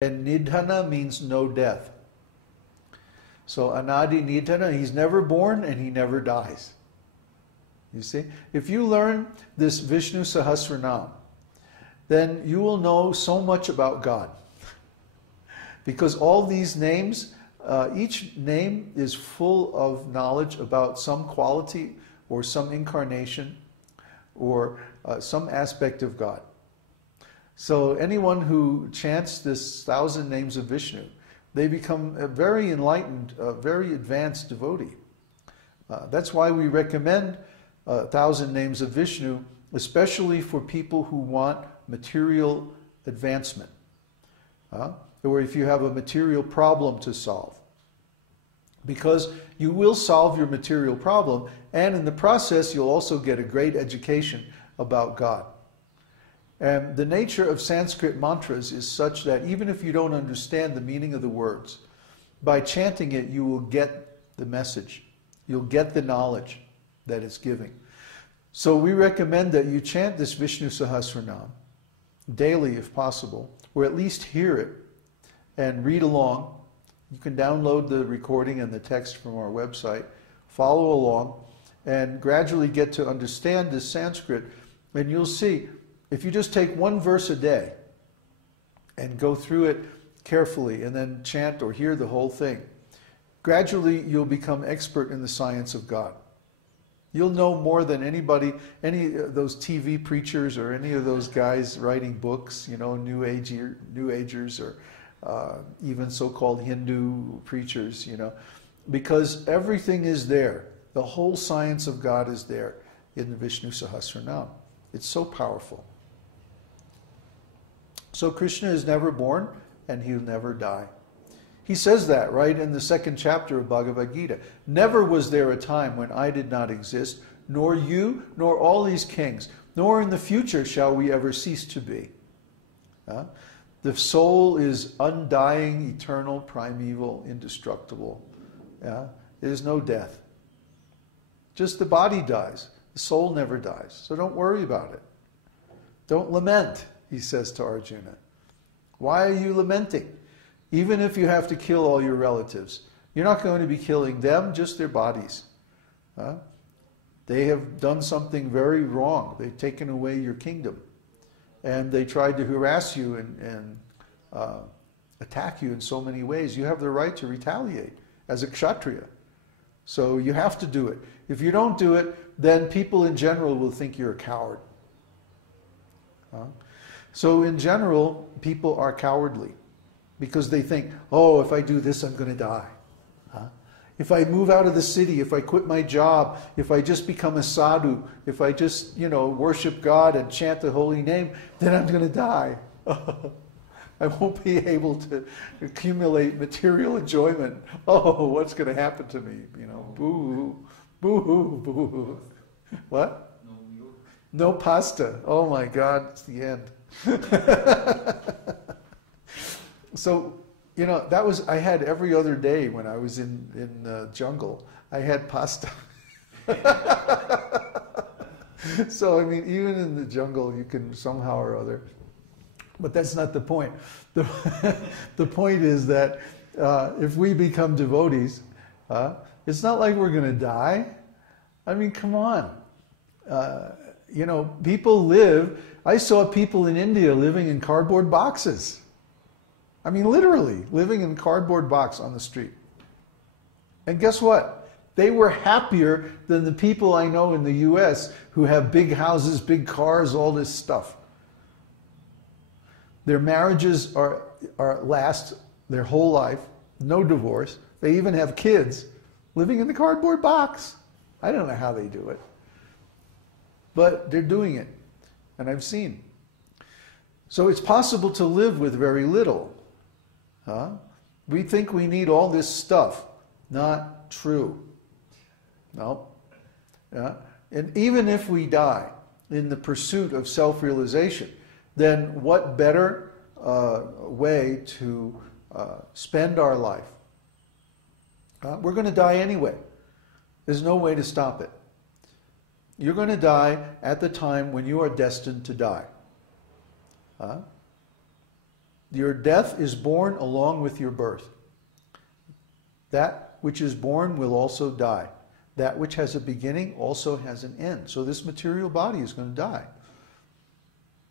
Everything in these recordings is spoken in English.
And nidhana means no death. So anadi nidhana, he's never born and he never dies. You see? If you learn this Vishnu Sahasranam, then you will know so much about God. Because all these names, each name is full of knowledge about some quality or some incarnation or some aspect of God. So anyone who chants this 1,000 names of Vishnu, they become a very enlightened, very advanced devotee. That's why we recommend 1,000 names of Vishnu, especially for people who want material advancement. Or if you have a material problem to solve. Because you will solve your material problem, and in the process you'll also get a great education about God. And the nature of Sanskrit mantras is such that even if you don't understand the meaning of the words, by chanting it you will get the message. You'll get the knowledge that it's giving. So we recommend that you chant this Vishnu Sahasranam daily if possible, or at least hear it and read along. You can download the recording and the text from our website, follow along, and gradually get to understand this Sanskrit. And you'll see, if you just take one verse a day and go through it carefully and then chant or hear the whole thing, gradually you'll become expert in the science of God. You'll know more than anybody, any of those TV preachers or any of those guys writing books, you know, New Agers or even so-called Hindu preachers, you know, because everything is there. The whole science of God is there in the Vishnu Sahasranam. It's so powerful. So Krishna is never born and he'll never die. He says that right in the 2nd chapter of Bhagavad Gita. Never was there a time when I did not exist, nor you, nor all these kings, nor in the future shall we ever cease to be. The soul is undying, eternal, primeval, indestructible. There's no death. Just the body dies. The soul never dies. So don't worry about it. Don't lament, he says to Arjuna. Why are you lamenting? Even if you have to kill all your relatives, you're not going to be killing them, just their bodies. They have done something very wrong. They've taken away your kingdom. And they tried to harass you and attack you in so many ways. You have the right to retaliate as a kshatriya. So you have to do it. If you don't do it, then people in general will think you're a coward. So in general, people are cowardly because they think, oh, if I do this, I'm going to die. If I move out of the city, if I quit my job, if I just become a sadhu, if I just, worship God and chant the holy name, then I'm going to die. I won't be able to accumulate material enjoyment. Oh, what's going to happen to me? Boo, boo, boo. What? No pasta. Oh my God, it's the end. So, I had every other day when I was in the jungle, I had pasta. So, even in the jungle, you can somehow or other. But that's not the point. The point is that if we become devotees, it's not like we're going to die. Come on. People live. I saw people in India living in cardboard boxes. Literally living in a cardboard box on the street. And guess what? They were happier than the people I know in the US who have big houses, big cars, all this stuff. Their marriages last their whole life, no divorce. They even have kids living in the cardboard box. I don't know how they do it. But they're doing it. And I've seen. So it's possible to live with very little. We think we need all this stuff. Not true. No. And even if we die in the pursuit of self-realization, then what better way to spend our life? We're going to die anyway. There's no way to stop it. You're going to die at the time when you are destined to die. Your death is born along with your birth. That which is born will also die. That which has a beginning also has an end. So this material body is going to die.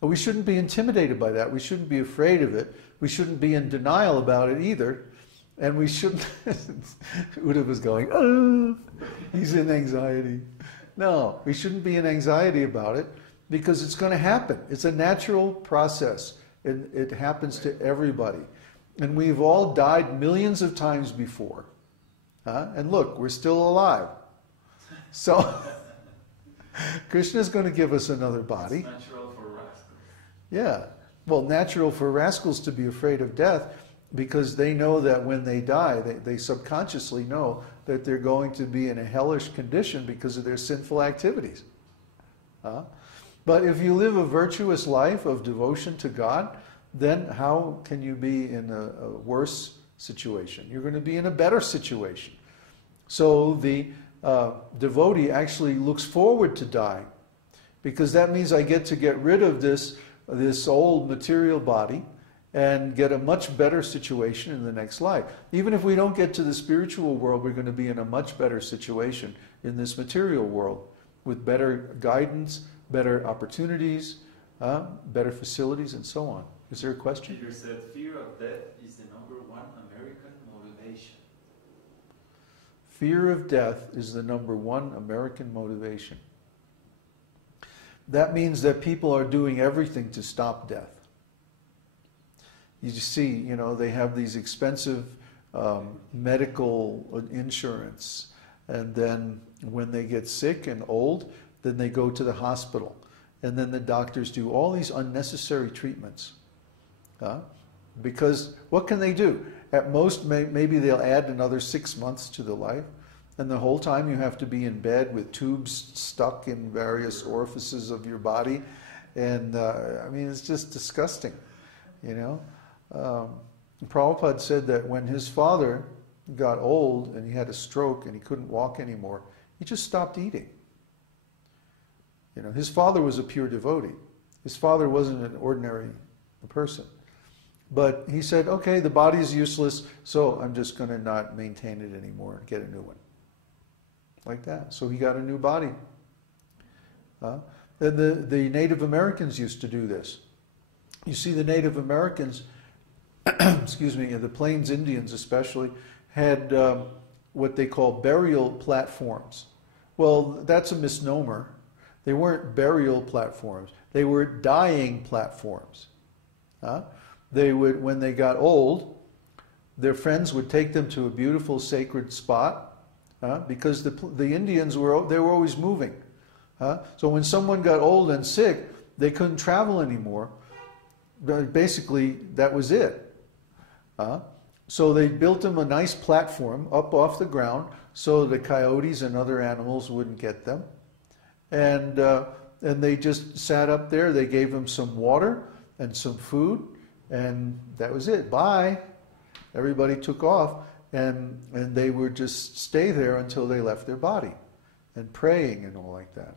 But we shouldn't be intimidated by that. We shouldn't be afraid of it. We shouldn't be in denial about it either. And we shouldn't... Uda was going, oh, he's in anxiety. No, we shouldn't be in anxiety about it because it's going to happen. It's a natural process. It happens to everybody. And we've all died millions of times before. And look, we're still alive. So, Krishna's going to give us another body. It's natural for rascals. Yeah. Well, natural for rascals to be afraid of death because they know that when they die, they subconsciously know that they're going to be in a hellish condition because of their sinful activities. But if you live a virtuous life of devotion to God, then how can you be in a worse situation? You're going to be in a better situation. So the devotee actually looks forward to dying because that means I get to get rid of this old material body and get a much better situation in the next life. Even if we don't get to the spiritual world, we're going to be in a much better situation in this material world with better guidance, better opportunities, better facilities, and so on. Is there a question? Peter said, fear of death is the number one American motivation. Fear of death is the number one American motivation. That means that people are doing everything to stop death. You see, they have these expensive medical insurance, and then when they get sick and old, then they go to the hospital, and then the doctors do all these unnecessary treatments. Because what can they do? At most, maybe they'll add another 6 months to the life, and the whole time you have to be in bed with tubes stuck in various orifices of your body, and I mean, it's just disgusting, Prabhupada said that when his father got old and he had a stroke and he couldn't walk anymore, he just stopped eating. His father was a pure devotee. His father wasn't an ordinary person. But he said, okay, the body is useless, so I'm just going to not maintain it anymore and get a new one. Like that. So he got a new body. The Native Americans used to do this. You see, the Native Americans, excuse me, the Plains Indians especially, had what they call burial platforms. Well, that's a misnomer. They weren't burial platforms. They were dying platforms. They would, when they got old, their friends would take them to a beautiful sacred spot because the Indians were always moving. So when someone got old and sick, they couldn't travel anymore. Basically, that was it. So they built them a nice platform up off the ground so the coyotes and other animals wouldn't get them. And they just sat up there. They gave them some water and some food, and that was it. Bye. Everybody took off, and they would just stay there until they left their body, and praying and all like that.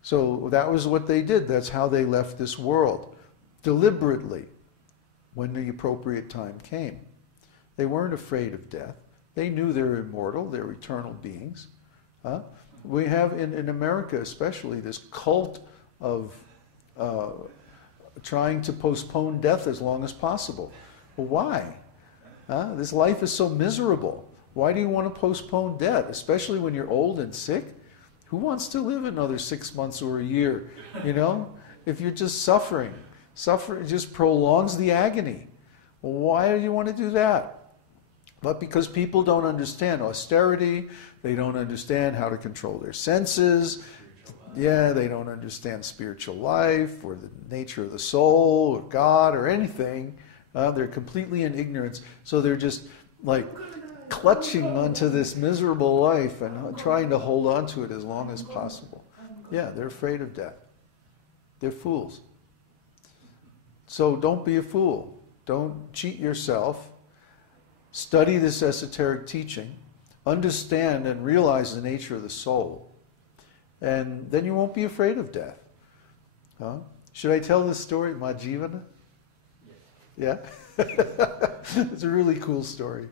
So that was what they did. That's how they left this world, deliberately, when the appropriate time came. They weren't afraid of death. They knew they're immortal, they're eternal beings. We have, in America especially, this cult of trying to postpone death as long as possible. Well, why? This life is so miserable. Why do you want to postpone death, especially when you're old and sick? Who wants to live another 6 months or a year? If you're just suffering just prolongs the agony. Well, why do you want to do that? But because people don't understand austerity, they don't understand how to control their senses. Yeah, they don't understand spiritual life or the nature of the soul or God or anything. They're completely in ignorance. So they're just like clutching onto this miserable life and trying to hold on to it as long as possible. Yeah, they're afraid of death. They're fools. So don't be a fool. Don't cheat yourself. Study this esoteric teaching. Understand and realize the nature of the soul. And then you won't be afraid of death. Should I tell this story, my jivana? Yeah? It's a really cool story.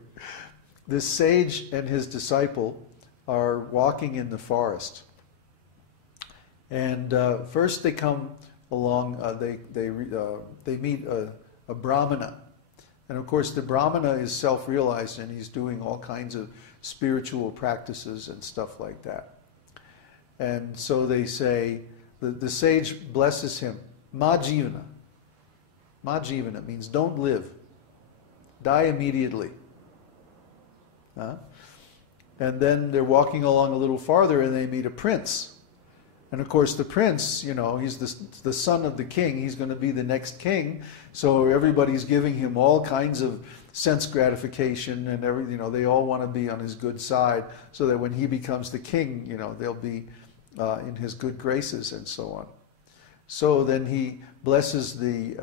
This sage and his disciple are walking in the forest. And first they come along, they meet a brahmana. And of course the brahmana is self-realized and he's doing all kinds of spiritual practices and stuff like that. And so they say, the sage blesses him, ma jivana. Ma jivana means don't live. Die immediately. And then they're walking along a little farther and they meet a prince. And of course the prince, you know, he's the son of the king. He's going to be the next king. So everybody's giving him all kinds of sense gratification and you know, they all want to be on his good side so that when he becomes the king, you know, they'll be in his good graces and so on. So then he blesses the